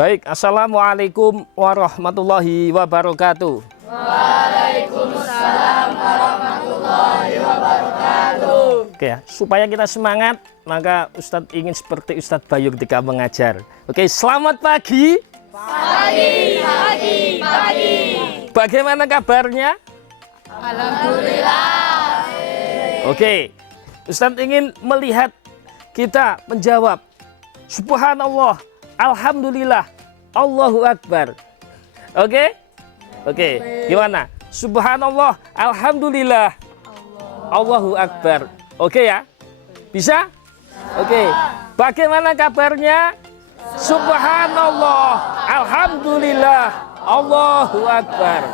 Baik, assalamualaikum warahmatullahi wabarakatuh. Waalaikumsalam warahmatullahi wabarakatuh. Oke ya, supaya kita semangat, maka Ustadz ingin seperti Ustadz Bayu ketika mengajar. Oke, selamat pagi. Pagi. Bagaimana kabarnya? Alhamdulillah. Oke, Ustadz ingin melihat kita menjawab Subhanallah, Alhamdulillah, Allahu Akbar. Oke? Oke, gimana? Subhanallah, Alhamdulillah, Allahu Akbar. Oke ya? Bisa? Oke. Bagaimana kabarnya? Subhanallah, Alhamdulillah, Allahu Akbar.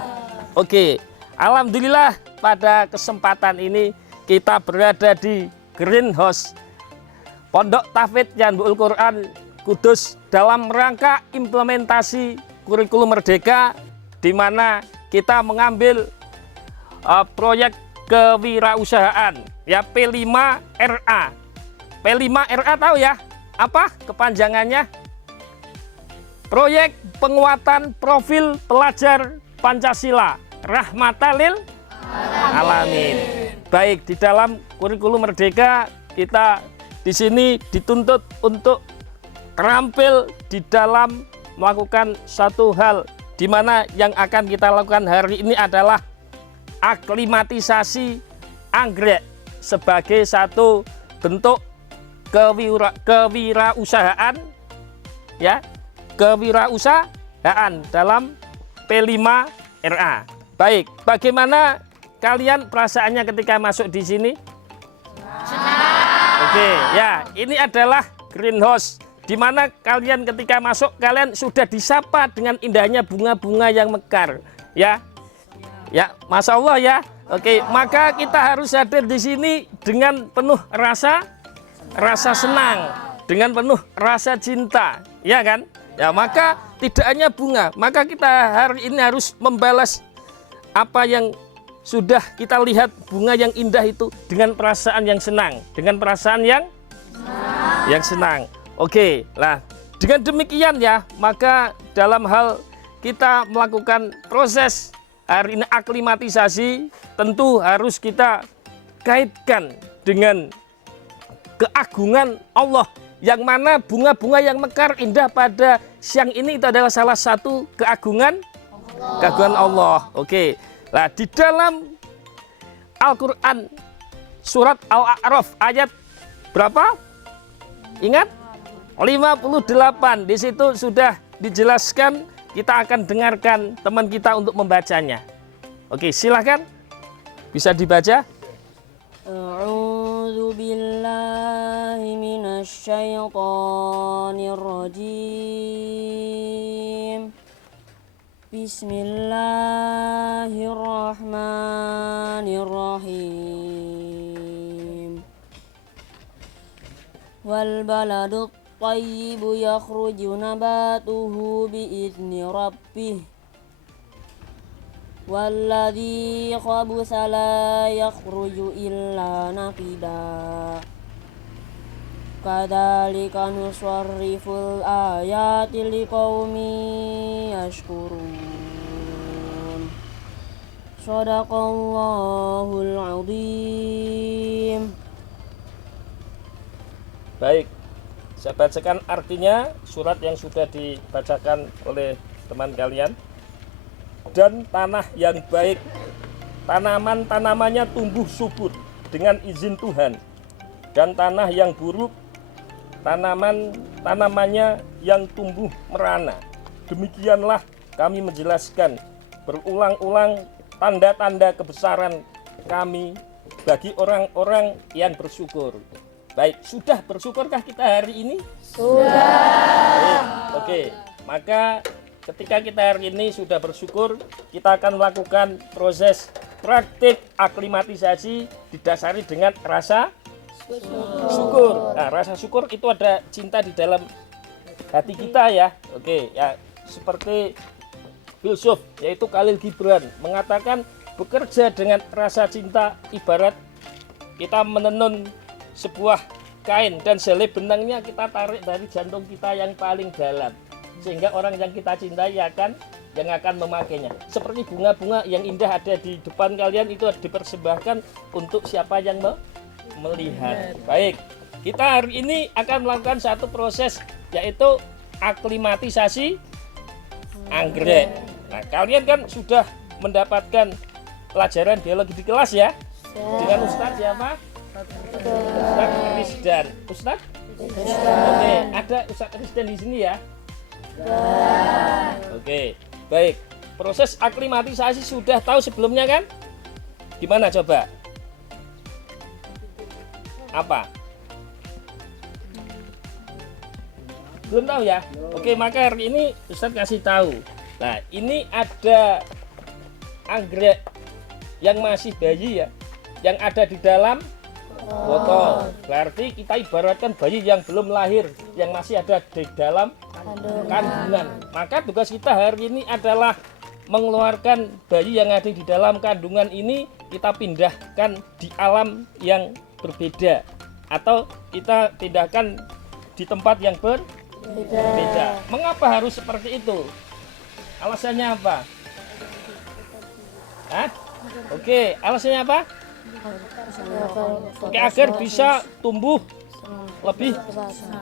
Oke, Alhamdulillah pada kesempatan ini kita berada di Greenhouse Pondok Tahfidz Yanbu'ul Quran Kudus dalam rangka implementasi kurikulum merdeka, di mana kita mengambil proyek kewirausahaan ya P5RA. P5RA tahu ya apa kepanjangannya? Proyek penguatan profil pelajar Pancasila rahmatan lil alamin. Baik, di dalam kurikulum merdeka kita di sini dituntut untuk terampil di dalam melakukan satu hal, di mana yang akan kita lakukan hari ini adalah aklimatisasi anggrek sebagai satu bentuk kewirausahaan ya, kewirausahaan dalam P5RA. Baik, bagaimana kalian perasaannya ketika masuk di sini? Oke, ya, ini adalah greenhouse, di mana kalian ketika masuk kalian sudah disapa dengan indahnya bunga-bunga yang mekar, ya, ya, masya Allah ya. Oke, maka kita harus hadir di sini dengan penuh rasa senang, dengan penuh rasa cinta, ya kan? Ya, maka tidak hanya bunga, maka kita hari ini harus membalas apa yang sudah kita lihat, bunga yang indah itu dengan perasaan yang senang, dengan perasaan yang senang. Oke, lah dengan demikian ya, maka dalam hal kita melakukan proses hari ini aklimatisasi, tentu harus kita kaitkan dengan keagungan Allah, yang mana bunga-bunga yang mekar indah pada siang ini itu adalah salah satu keagungan Allah. Oke, lah di dalam Al-Quran surat Al-A'raf ayat berapa? Ingat? 58. Di situ sudah dijelaskan, kita akan dengarkan teman kita untuk membacanya. Oke, silahkan bisa dibaca. A'udzu billahi minasy syaithanir rajim. Bismillahirrahmanirrahim. Wal baladu tayyibu yakhruju nabatuhu bi'izni rabbih walladzi khabutha la yakhruju illa nakida kadzalika nusarriful ayati liqaumin yashkurun. Shadaqallahul azim. Baik, saya bacakan artinya surat yang sudah dibacakan oleh teman kalian. Dan tanah yang baik, tanaman-tanamannya tumbuh subur dengan izin Tuhan. Dan tanah yang buruk, tanamannya yang tumbuh merana. Demikianlah kami menjelaskan berulang-ulang tanda-tanda kebesaran kami bagi orang-orang yang bersyukur. Baik, sudah bersyukurkah kita hari ini? Sudah. Oke, maka ketika kita hari ini sudah bersyukur, kita akan melakukan proses praktik aklimatisasi didasari dengan rasa syukur. Nah, rasa syukur itu ada cinta di dalam hati kita ya. Oke, ya seperti filsuf yaitu Khalil Gibran mengatakan bekerja dengan rasa cinta ibarat kita menenun sebuah kain dan selai benangnya kita tarik dari jantung kita yang paling dalam. sehingga orang yang kita cintai yang akan memakainya. Seperti bunga-bunga yang indah ada di depan kalian itu dipersembahkan untuk siapa yang melihat. Baik, kita hari ini akan melakukan satu proses yaitu aklimatisasi anggrek. Nah, kalian kan sudah mendapatkan pelajaran biologi di kelas ya? Dengan Ustadz siapa? Ustadz Rizdan. Ustadz? Oke, ada Ustadz Rizdan di sini ya? Oke, baik. Proses aklimatisasi sudah tahu sebelumnya kan? Gimana coba? Apa? Belum tahu ya? Oke, maka hari ini Ustadz kasih tahu. Nah, ini ada anggrek yang masih bayi ya, yang ada di dalam botol. Berarti kita ibaratkan bayi yang belum lahir, yang masih ada di dalam kandungan. Maka tugas kita hari ini adalah mengeluarkan bayi yang ada di dalam kandungan ini, kita pindahkan di alam yang berbeda, atau kita pindahkan di tempat yang berbeda. Mengapa harus seperti itu? Alasannya apa? Hah? Oke, alasannya apa? Oke, agar bisa tumbuh lebih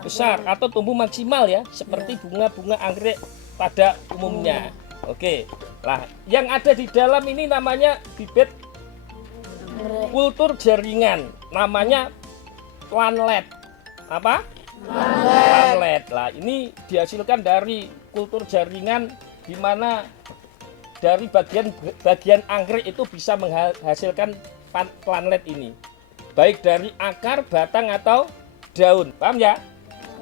besar atau tumbuh maksimal ya, seperti bunga-bunga anggrek pada umumnya. Oke, lah yang ada di dalam ini namanya bibit kultur jaringan, namanya planlet. Apa? Planlet. Lah ini dihasilkan dari kultur jaringan, di mana dari bagian anggrek itu bisa menghasilkan planlet ini, baik dari akar, batang atau daun. Paham ya?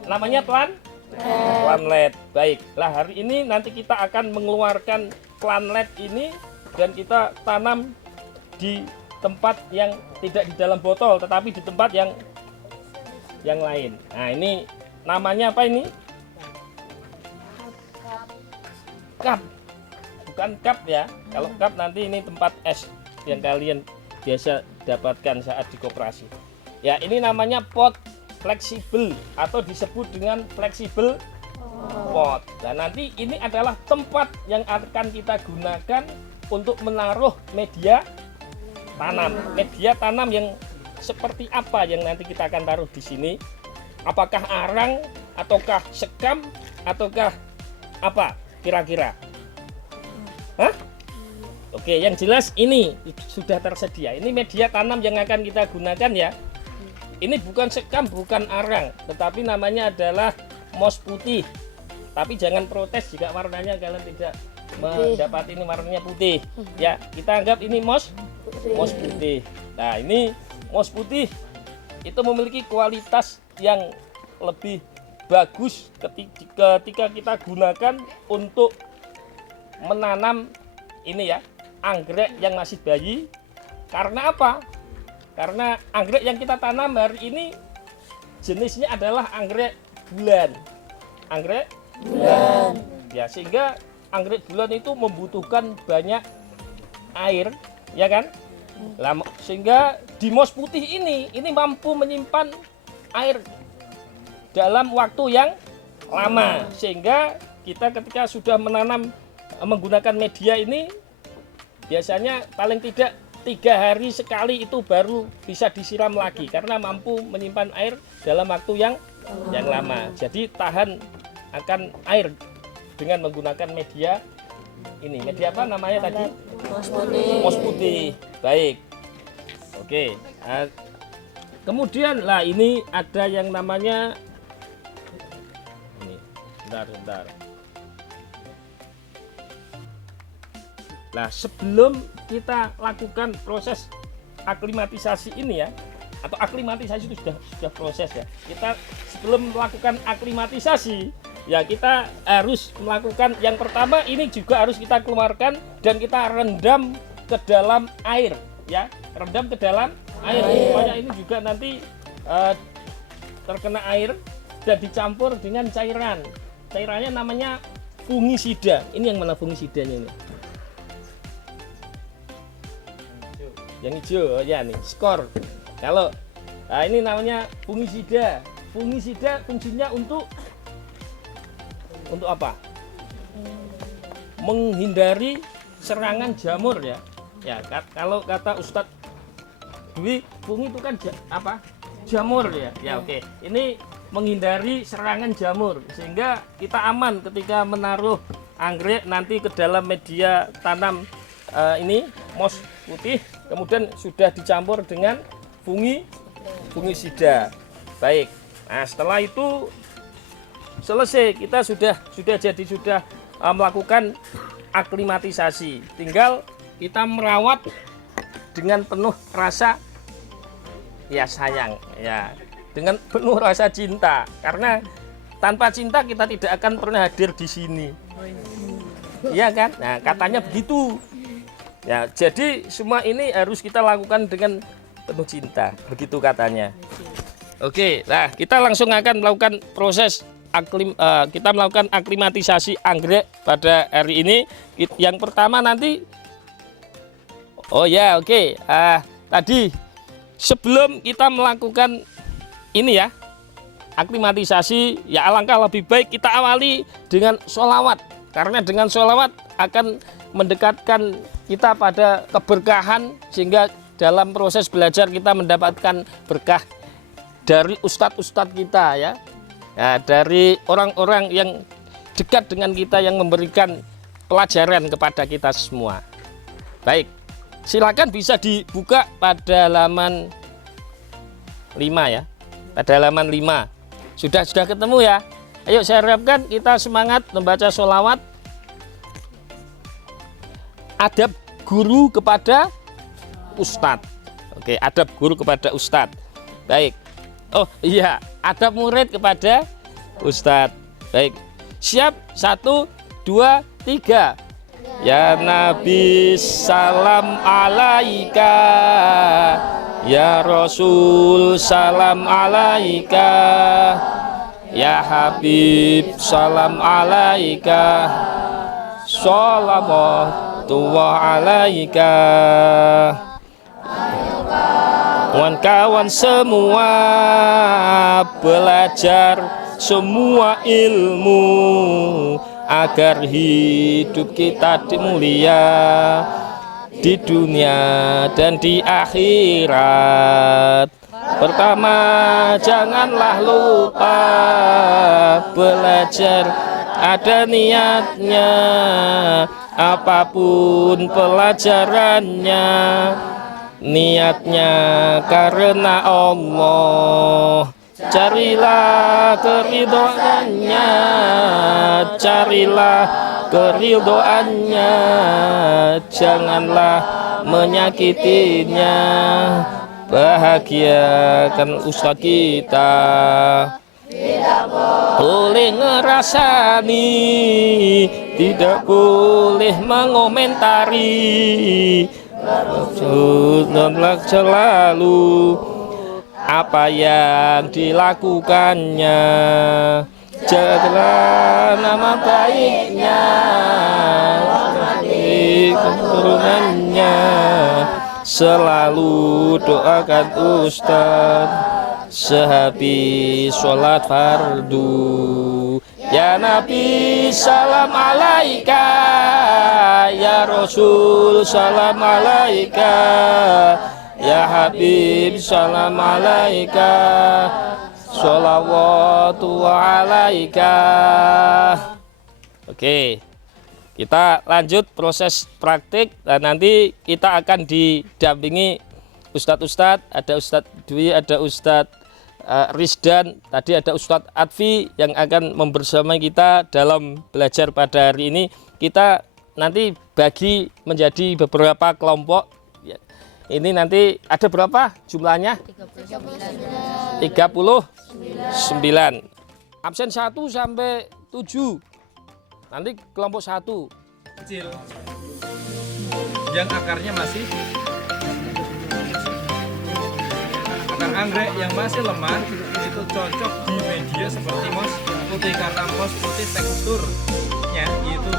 Namanya planlet. Baik. Lah hari ini nanti kita akan mengeluarkan planlet ini dan kita tanam di tempat yang tidak di dalam botol, tetapi di tempat yang lain. Nah, ini namanya apa ini? Cup. Bukan cup ya. Kalau cup nanti ini tempat es yang kalian biasa dapatkan saat di koperasi. Ya, ini namanya pot fleksibel atau disebut dengan fleksibel pot. Nah, nanti ini adalah tempat yang akan kita gunakan untuk menaruh media tanam. Media tanam yang seperti apa yang nanti kita akan taruh di sini? Apakah arang ataukah sekam ataukah apa kira-kira? Hah? Oke, yang jelas ini sudah tersedia. Ini media tanam yang akan kita gunakan ya. Ini bukan sekam, bukan arang, tetapi namanya adalah moss putih. Tapi jangan protes jika warnanya kalian tidak mendapat ini warnanya putih. Ya, kita anggap ini moss putih. Nah, ini moss putih itu memiliki kualitas yang lebih bagus ketika kita gunakan untuk menanam ini ya, anggrek yang masih bayi. Karena apa? Karena anggrek yang kita tanam hari ini jenisnya adalah anggrek bulan. Anggrek bulan. Ya, sehingga anggrek bulan itu membutuhkan banyak air, ya kan? Sehingga di moss putih ini mampu menyimpan air dalam waktu yang lama, sehingga kita ketika sudah menanam menggunakan media ini biasanya paling tidak 3 hari sekali itu baru bisa disiram lagi karena mampu menyimpan air dalam waktu yang lama. Jadi tahan akan air dengan menggunakan media ini. Media apa namanya tadi? Moss putih. Baik. Oke. Nah, kemudian lah ini ada yang namanya ini. Bentar. Nah, sebelum kita lakukan proses aklimatisasi ini ya, atau aklimatisasi itu sudah proses ya. Kita sebelum melakukan aklimatisasi, ya kita harus melakukan yang pertama ini juga harus kita keluarkan dan kita rendam ke dalam air ya, rendam ke dalam air supaya ini juga nanti terkena air dan dicampur dengan cairan. Cairannya namanya fungisida. Ini yang mana fungisidanya ini? Yang hijau, oh ya nih, skor. Kalau nah ini namanya fungisida. Fungisida fungsinya untuk apa? menghindari serangan jamur ya. Ya, kalau kata Ustadz Dwi, fungi itu kan apa? Jamur ya. Ya oke. Ini menghindari serangan jamur sehingga kita aman ketika menaruh anggrek nanti ke dalam media tanam ini mos putih, kemudian sudah dicampur dengan fungisida. Baik. Nah, setelah itu selesai, kita sudah melakukan aklimatisasi. Tinggal kita merawat dengan penuh rasa ya sayang ya, dengan penuh rasa cinta, karena tanpa cinta kita tidak akan pernah hadir di sini. Iya kan? Nah, katanya begitu. Ya, jadi semua ini harus kita lakukan dengan penuh cinta, begitu katanya. Oke, nah kita langsung akan melakukan proses kita melakukan aklimatisasi anggrek pada hari ini. Yang pertama nanti, oh ya oke, tadi sebelum kita melakukan ini ya, aklimatisasi, ya alangkah lebih baik kita awali dengan sholawat, karena dengan sholawat akan mendekatkan kita pada keberkahan, sehingga dalam proses belajar kita mendapatkan berkah dari ustadz-ustadz kita ya. Ya, dari orang-orang yang dekat dengan kita yang memberikan pelajaran kepada kita semua. Baik, silakan bisa dibuka pada halaman 5 ya. Pada halaman 5. Sudah ketemu ya? Ayo saya harapkan kita semangat membaca sholawat. Adab guru kepada ustadz. Oke, adab guru kepada ustadz. Baik. Oh iya, adab murid kepada ustadz. Baik, siap, 1, 2, 3. Ya Nabi salam alaika, ya Rasul salam alaika, ya Habib salam alaika, sholawatullah alaika. Kawan-kawan semua belajar semua ilmu agar hidup kita mulia di dunia dan di akhirat. Pertama, janganlah lupa belajar, ada niatnya, apapun pelajarannya. Niatnya karena Allah, carilah keridhoannya, carilah keridhoannya, janganlah menyakitinya, bahagiakan ustaz kita. Tidak boleh ngerasani, tidak boleh mengomentari, dan selalu apa yang dilakukannya, jagalah nama baiknya, keturunannya, selalu doakan ustaz sehabis sholat fardu. Ya Nabi salam alaika, ya Rasul salam alaika, ya Habib salam alaika, sholawatu alaika. Oke, kita lanjut proses praktik dan nanti kita akan didampingi ustadz-ustadz. Ada Ustadz Dwi, ada Ustadz Rizdan, tadi ada Ustadz Advi yang akan membersamai kita dalam belajar pada hari ini. Kita nanti bagi menjadi beberapa kelompok. Ini nanti ada berapa jumlahnya? 39. Absen 1 sampai 7. Nanti kelompok 1. Kecil. Yang akarnya masih akar anggrek yang masih lemah itu cocok di media seperti mos putih, karena mos putih teksturnya itu